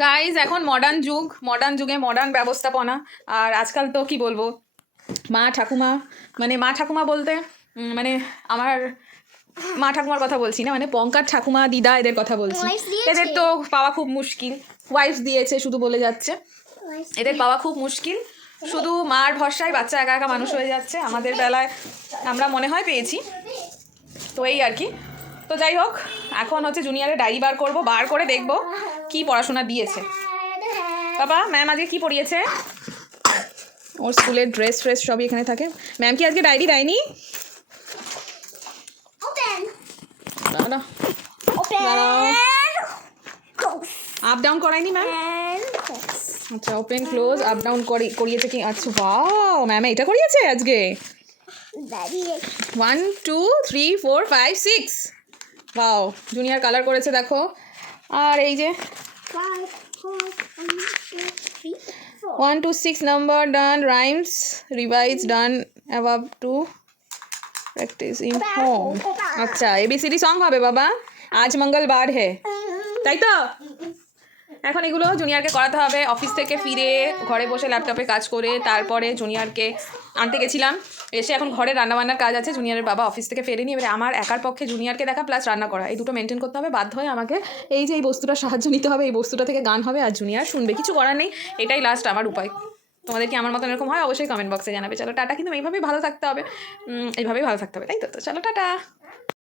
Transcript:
Guys এখন modern যুগে modern ব্যবস্থাপনা। আর আজকাল তো কি বলবো, মা ঠাকুমা বলতে মানে আমার মা ঠাকুমার কথা বলছি না, মানে পঙ্কার ঠাকুমা দিদা এদের কথা বলছি। এদের তো পাওয়া খুব মুশকিল। ওয়াইফ দিয়েছে শুধু বলে যাচ্ছে, এদের পাওয়া খুব মুশকিল। শুধু মার ভরসায় বাচ্চা একা একা মানুষ হয়ে যাচ্ছে। আমাদের বেলায় আমরা মনে হয় পেয়েছি। তো এই আর কি। তো যাই হোক, এখন হচ্ছে জুনিয়রের ডায়েরি বার করে দেখবো কি পড়াশোনা দিয়েছে। বাবা, ম্যাম আজকে কি পড়িয়েছে? ওর স্কুলের ড্রেস সবই এখানে থাকে। ম্যাম কি আজকে ডায়েরি দেয়নি? আপ ডাউন করায়নি ম্যাম? আচ্ছা, ওপেন ক্লোজ আপ ডাউন করিয়েছে কি? আচ্ছা, ওয়াও, ম্যাম এটা করিয়েছে আজকে। 1 2 3 4 5 6। ওয়াও, জুনিয়র কালার করেছে দেখো। আর এই যে 1 to 6 number done, rhymes revised done, above to practice in home। আচ্ছা, ABCD সং হবে বাবা, আজ মঙ্গলবার হে, তাই তো? এখন এগুলো জুনিয়রকে করাতে হবে। অফিস থেকে ফিরে ঘরে বসে ল্যাপটপে কাজ করে তারপরে জুনিয়রকে আনতে গেছিলাম। এসে এখন ঘরে রান্নাবান্নার কাজ আছে। জুনিয়রের বাবা অফিস থেকে ফেরেনি। এবারে আমার একার পক্ষে জুনিয়রকে দেখা প্লাস রান্না করা, এই দুটো মেনটেন করতে হবে। বাধ্য হয়ে আমাকে এই যে এই বস্তুটার সাহায্য নিতে হবে। এই বস্তুটা থেকে গান হবে আর জুনিয়র শুনবে, কিছু করার নেই। এটাই লাস্ট আমার উপায়। তোমাদের কি আমার মতন এরকম হয়? অবশ্যই কমেন্ট বক্সে জানাবে। চলো টাটা। কিন্তু এইভাবেই ভালো থাকতে হবে, এইভাবেই ভালো থাকতে হবে, তাই তো? চলো টাটা।